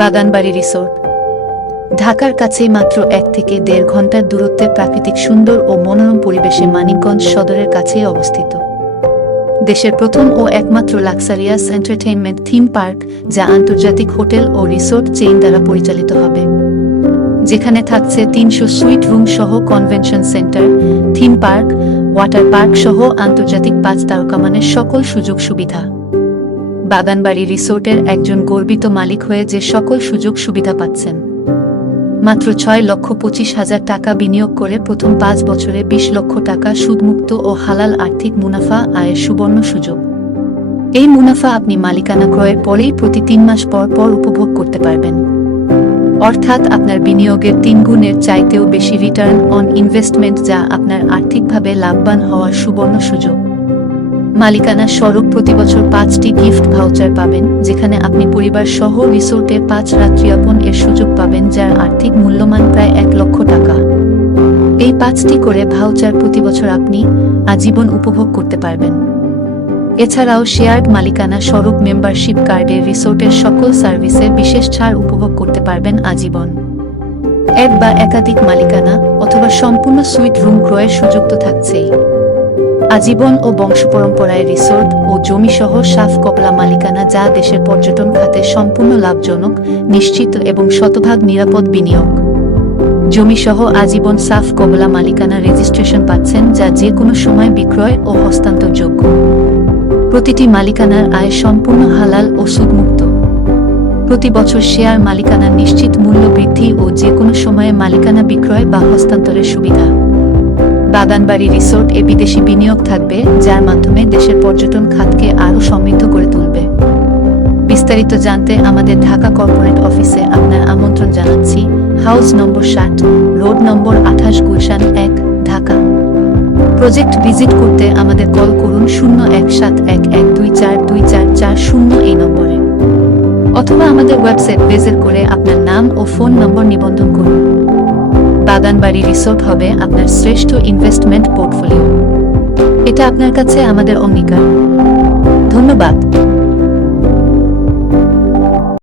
বাগানবাড়ি resort ঢাকার কাছেই মাত্র 1 থেকে 1.5 ঘন্টার দূরত্বে প্রাকৃতিক সুন্দর ও মনোরম পরিবেশে মানিকগঞ্জ সদরের কাছেই অবস্থিত। দেশের প্রথম ও একমাত্র লাক্সারিয়াস এন্টারটেইনমেন্ট থিম পার্ক, যা আন্তর্জাতিক হোটেল ও রিসোর্ট চেইন দ্বারা পরিচালিত হবে, যেখানে থাকছে 300 সুইট রুম সহ convention centre, theme park, water park সহ আন্তর্জাতিক 5 তারকামানের সকল সুযোগ সুবিধা। বাগানবাড়ি রিসোর্টের একজন গর্বিত মালিক হয়ে যে সকল সুযোগ সুবিধা পাচ্ছেন, মাত্র 6,25,000 টাকা বিনিয়োগ করে প্রথম 5 বছরে 20 লক্ষ টাকা সুদমুক্ত ও হালাল আর্থিক মুনাফা আয়ের সুবর্ণ সুযোগ। এই মুনাফা আপনি মালিকানা ক্রয়ের পরেই প্রতি 3 মাস পর পর উপভোগ করতে পারবেন, অর্থাৎ আপনার বিনিয়োগের 3 গুণের চাইতেও বেশি রিটার্ন অন ইনভেস্টমেন্ট, যা আপনার আর্থিকভাবে লাভবান হওয়ার সুবর্ণ সুযোগ। মালিকানা স্বরূপ প্রতি বছর 5টি গিফট ভাউচার পাবেন, যেখানে আপনি পরিবার সহ রিসোর্টে 5 রাত্রিযাপন এর সুযোগ পাবেন, যার আর্থিক মূল্যমান প্রায় 1 লক্ষ টাকা। এই 5টি করে ভাউচার প্রতি বছর আপনি আজীবন উপভোগ করতে পারবেন। এছাড়াও শেয়ার্ড মালিকানা স্বরূপ মেম্বারশিপ কার্ডে রিসোর্টের সকল সার্ভিসে বিশেষ ছাড় উপভোগ করতে পারবেন আজীবন। এক বা একাধিক মালিকানা অথবা সম্পূর্ণ সুইট রুম ক্রয়ের সুযোগ তো থাকছেই। আজীবন ও বংশপরম্পরায় রিসোর্ট ও জমিসহ সাফ কবলা মালিকানা, যা দেশের পর্যটন খাতে সম্পূর্ণ লাভজনক, নিশ্চিত এবং শতভাগ নিরাপদ বিনিয়োগ। জমিসহ আজীবন সাফ কবলা মালিকানা রেজিস্ট্রেশন পাচ্ছেন, যা যে কোনো সময় বিক্রয় ও হস্তান্তরযোগ্য। প্রতিটি মালিকানার আয় সম্পূর্ণ হালাল ও সুদমুক্ত। প্রতি বছর শেয়ার মালিকানার নিশ্চিত মূল্য বৃদ্ধি ও যে কোনো সময়ে মালিকানা বিক্রয় বা হস্তান্তরের সুবিধা। বাগানবাড়ি রিসোর্ট এ বিদেশি বিনিয়োগ থাকবে, যার মাধ্যমে দেশের পর্যটন খাতকে আরও সমৃদ্ধ করে তুলবে। বিস্তারিত জানতে আমাদের ঢাকা কর্পোরেট অফিসে আপনার আমন্ত্রণ জানাচ্ছি। হাউস নম্বর 60, road number 28, Gulshan 1, Dhaka. Project visit করতে আমাদের কল করুন 017112424440 এই নম্বরে, অথবা আমাদের ওয়েবসাইট ভিজিট করে আপনার নাম ও ফোন নম্বর নিবন্ধন করুন। বাগানবাড়ি রিসোর্ট হবে আপনার শ্রেষ্ঠ ইনভেস্টমেন্ট পোর্টফোলিও। এটা আপনার কাছে আমাদের অঙ্গীকার। ধন্যবাদ।